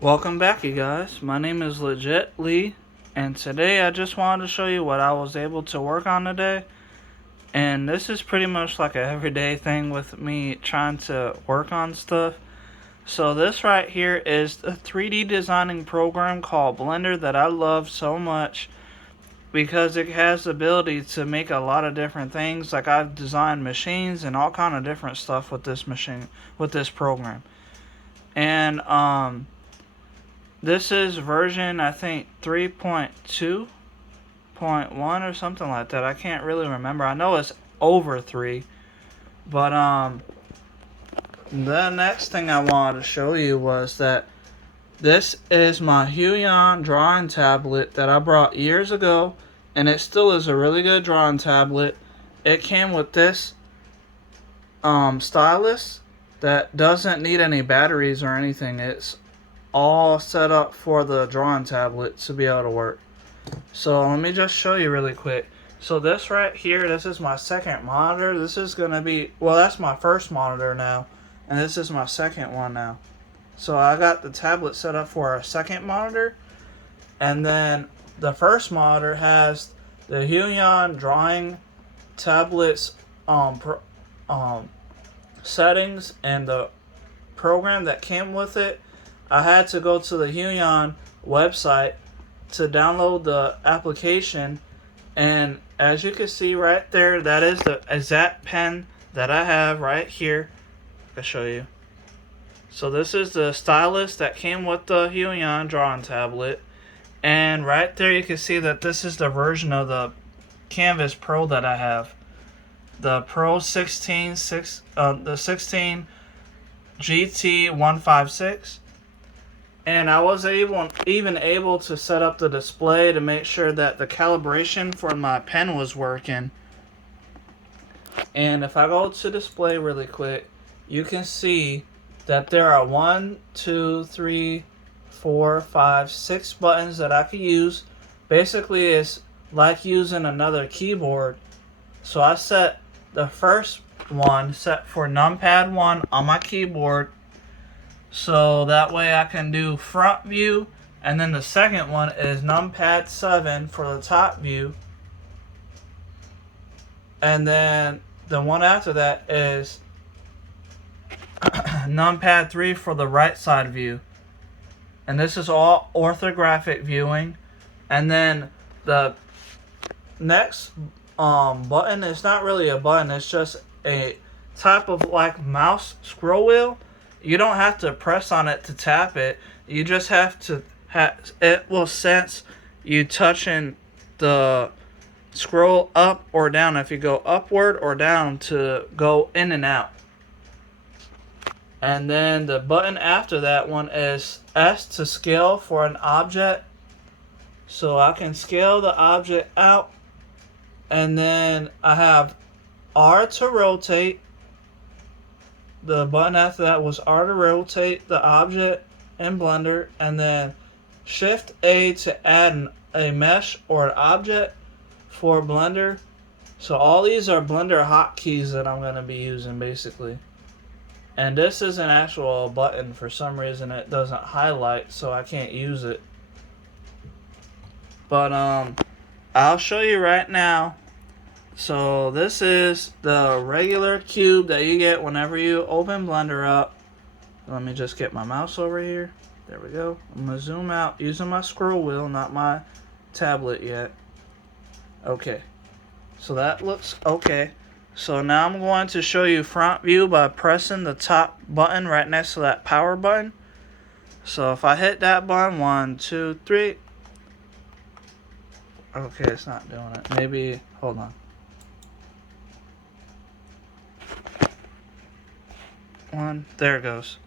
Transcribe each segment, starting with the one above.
Welcome back, you guys. My name is Legit Lee, and today I just wanted to show you what I was able to work on today. And this is pretty much like a everyday thing with me trying to work on stuff. So this right here is a 3D designing program called Blender that I love so much because it has the ability to make a lot of different things. Like I've designed machines and all kind of different stuff with this program. And this is version, I think, 3.2.1 or something like that. I can't really remember. I know it's over 3. But the next thing I wanted to show you was that this is my huion drawing tablet that I brought years ago, and it still is a really good drawing tablet. It came with this stylus that doesn't need any batteries or anything. It's all set up for the drawing tablet to be able to work. So let me just show you really quick. So this right here, this is my second monitor. This is gonna be, well, that's my first monitor now, and this is my second one now. So I got the tablet set up for a second monitor, and then the first monitor has the huion drawing tablets settings and the program that came with it. I had to go to the huion website to download the application, and as you can see right there, that is the exact pen that I have right here. I'll show you. So this is the stylus that came with the huion drawing tablet, and right there you can see that this is the version of the Canvas Pro that I have. The Pro 16 GT156. And I was even able to set up the display to make sure that the calibration for my pen was working. And if I go to display really quick, you can see that there are 1, 2, 3, 4, 5, 6 buttons that I could use. Basically, it's like using another keyboard. So I set the first one set for numpad 1 on my keyboard, so that way I can do front view, and then the second one is numpad 7 for the top view, and then the one after that is numpad 3 for the right side view. And this is all orthographic viewing. And then the next button is not really a button, it's just a type of like mouse scroll wheel. You don't have to press on it to tap it. You just have to it will sense you touching the scroll up or down, if you go upward or down to go in and out. And then the button after that one is S to scale for an object. So I can scale the object out. And then I have R to rotate. The button after that was R to rotate the object in Blender, and then Shift A to add a mesh or an object for Blender. So all these are Blender hotkeys that I'm going to be using basically. And this is an actual button. For some reason it doesn't highlight, so I can't use it. But I'll show you right now. So this is the regular cube that you get whenever you open Blender up. Let me just get my mouse over here. There we go. I'm going to zoom out using my scroll wheel, not my tablet yet. Okay. So that looks okay. So now I'm going to show you front view by pressing the top button right next to that power button. So if I hit that button, 1, 2, 3. Okay, it's not doing it. Maybe, hold on. There it goes.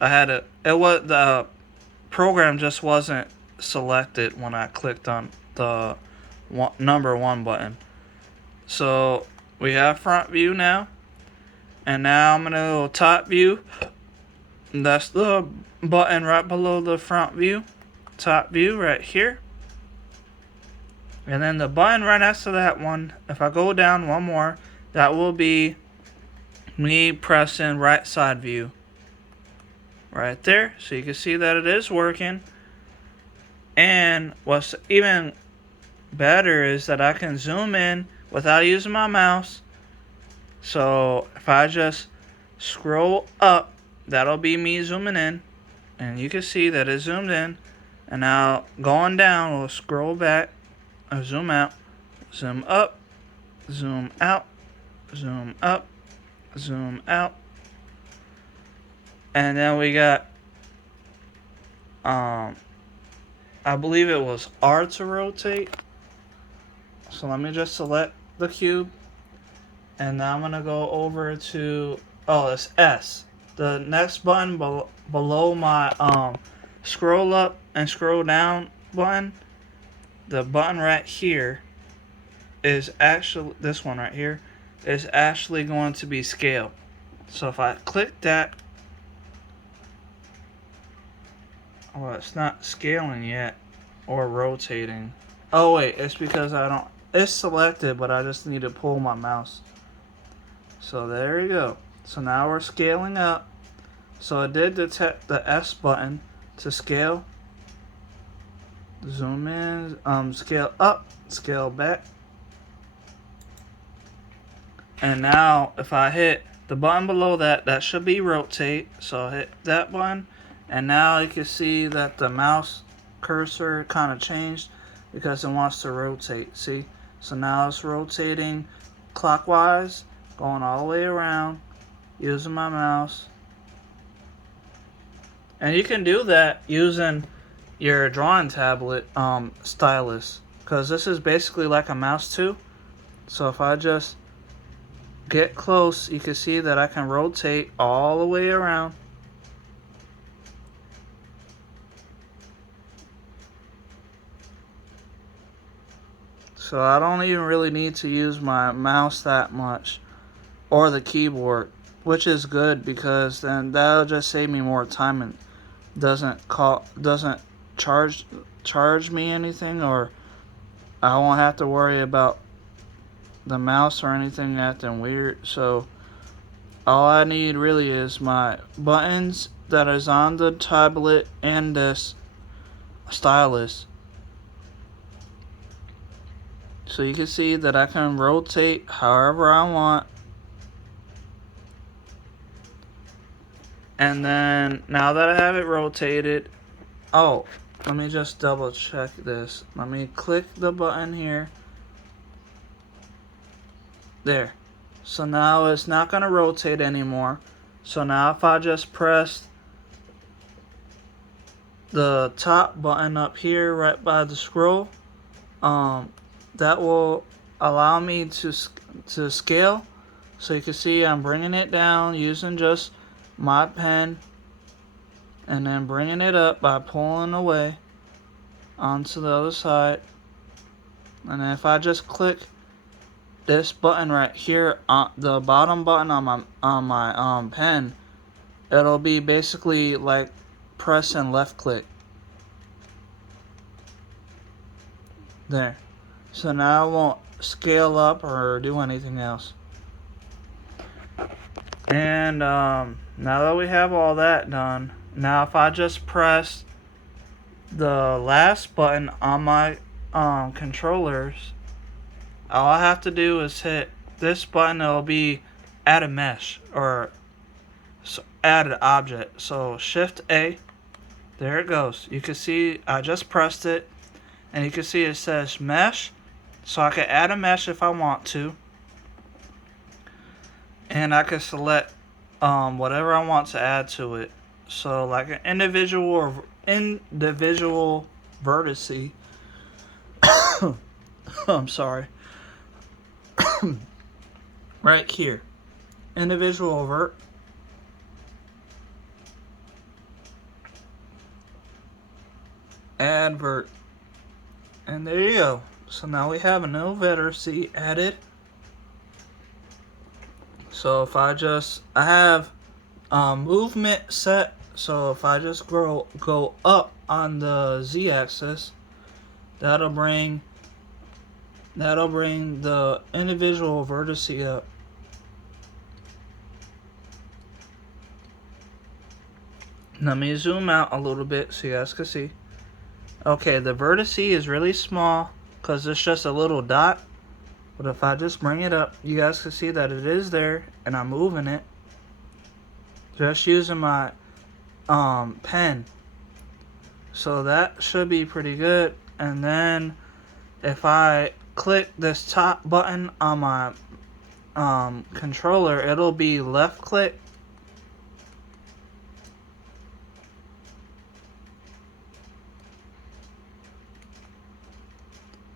I had it. It was the program just wasn't selected when I clicked on the number 1 button. So we have front view now, and now I'm gonna go top view. That's the button right below the front view. Top view right here. And then the button right next to that one, if I go down one more, that will be me pressing right side view. right there. So you can see that it is working. And what's even better is that I can zoom in without using my mouse. So if I just scroll up, that'll be me zooming in. And you can see that it zoomed in. And now going down, we'll scroll back and zoom out, zoom up, zoom out, zoom up, zoom out. And then we got, I believe it was R to rotate. So let me just select the cube. And now I'm going to go over to, oh, it's S. The next button below my scroll up and scroll down button, the button right here is actually, this one right here, is actually going to be scale. So if I click that, well, it's not scaling yet or rotating. Oh wait, it's because I don't, it's selected, but I just need to pull my mouse. So there you go. So now we're scaling up. So it did detect the S button to scale. Zoom in, scale up, scale back. And now if I hit the button below that, that should be rotate. So I'll hit that button. And now you can see that the mouse cursor kind of changed because it wants to rotate. See? So now it's rotating clockwise, going all the way around, using my mouse. And you can do that using your drawing tablet stylus, because this is basically like a mouse too. So if I just get close, you can see that I can rotate all the way around. So I don't even really need to use my mouse that much, or the keyboard, which is good because then that'll just save me more time and doesn't charge me anything, or I won't have to worry about the mouse or anything acting weird. So all I need really is my buttons that is on the tablet and this stylus. So you can see that I can rotate however I want. And then now that I have it rotated, oh, let me just double check this. Let me click the button here. There. So now it's not going to rotate anymore. So now if I just press the top button up here right by the scroll, that will allow me to scale. So you can see I'm bringing it down using just my pen, and then bringing it up by pulling away onto the other side. And then if I just click this button right here, the bottom button on my pen, it'll be basically like pressing left click. There. So now I won't scale up or do anything else. And now that we have all that done, now if I just press the last button on my controllers, all I have to do is hit this button. It'll be add a mesh, or add an object. So Shift A, there it goes. You can see I just pressed it, and you can see it says mesh. So I can add a mesh if I want to, and I can select whatever I want to add to it. So like an individual vertice. I'm sorry. Right here, individual add vert, and there you go. So now we have a new vertice added. So if I have movement set. So if I just go up on the z-axis, that'll bring the individual vertice up. Let me zoom out a little bit so you guys can see. Okay, the vertex is really small because it's just a little dot. But if I just bring it up, you guys can see that it is there, and I'm moving it. Just using my pen. So that should be pretty good. And then if I click this top button on my controller, it'll be left click.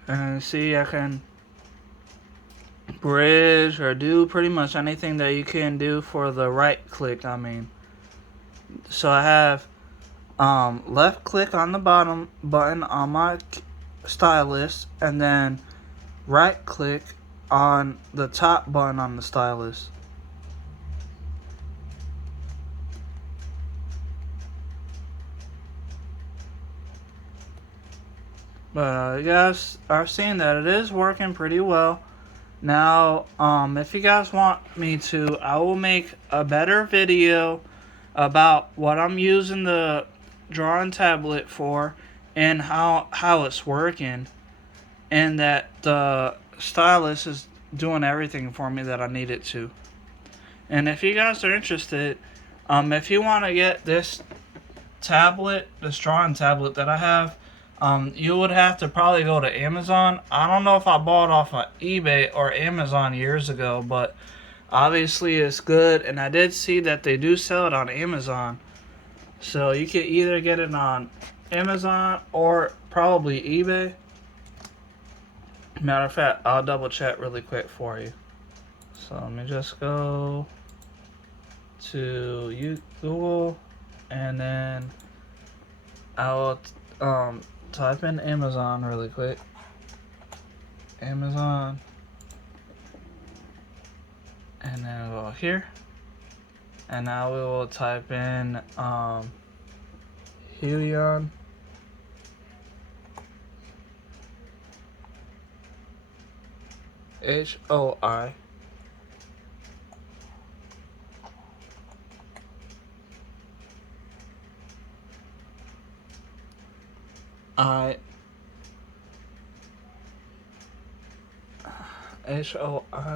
And see, I can bridge or do pretty much anything that you can do for the right click, I mean. So I have left click on the bottom button on my stylus, and then right click on the top button on the stylus. But you guys are seeing that it is working pretty well. Now, if you guys want me to, I will make a better video about what I'm using the drawing tablet for and how it's working, and that the stylus is doing everything for me that I need it to. And if you guys are interested, if you want to get this tablet, this drawing tablet that I have, you would have to probably go to Amazon. I don't know if I bought off of eBay or Amazon years ago, but obviously it's good, and I did see that they do sell it on Amazon. So you can either get it on Amazon or probably eBay. Matter of fact, I'll double check really quick for you. So let me just go to Google, and then I will type in Amazon really quick. Amazon. And then go here. And now we will type in huion. HOI. HOINO.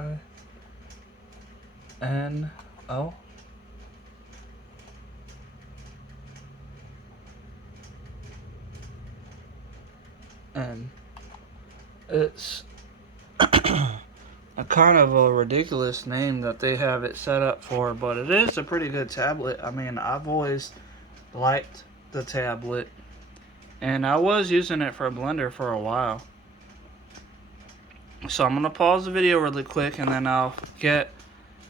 And it's a kind of a ridiculous name that they have it set up for, but it is a pretty good tablet. I mean, I've always liked the tablet, and I was using it for Blender for a while. So I'm gonna pause the video really quick, and then I'll get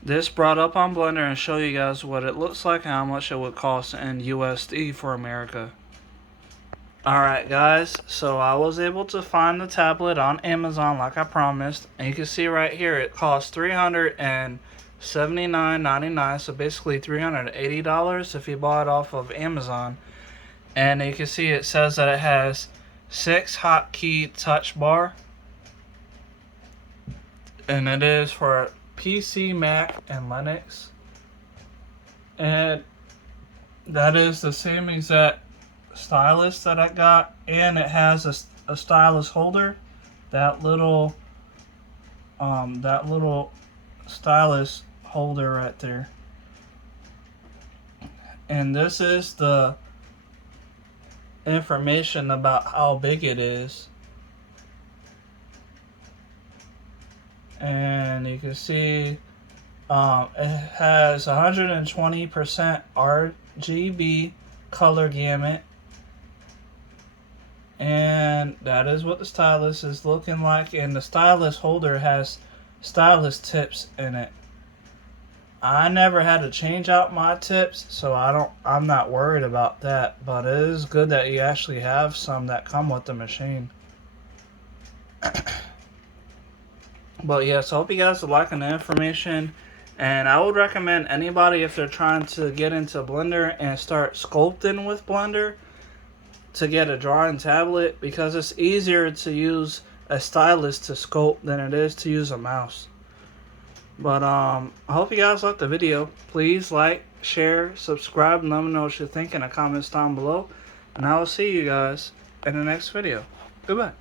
this brought up on Blender and show you guys what it looks like and how much it would cost in USD for America. Alright guys, so I was able to find the tablet on Amazon like I promised, and you can see right here it costs $379.99, so basically $380 if you bought it off of Amazon. And you can see it says that it has 6 hotkey touch bar, and it is for PC, Mac, and Linux. And that is the same exact stylus that I got, and it has a stylus holder. That little stylus holder right there. And this is the information about how big it is. And you can see it has 120% RGB color gamut, and that is what the stylus is looking like. And the stylus holder has stylus tips in it. I never had to change out my tips, so I'm not worried about that, but it is good that you actually have some that come with the machine. But yes, I hope you guys are liking the information, and I would recommend anybody, if they're trying to get into Blender and start sculpting with Blender, to get a drawing tablet, because it's easier to use a stylus to sculpt than it is to use a mouse. But I hope you guys liked the video. Please like, share, subscribe, and let me know what you think in the comments down below. And I will see you guys in the next video. Goodbye.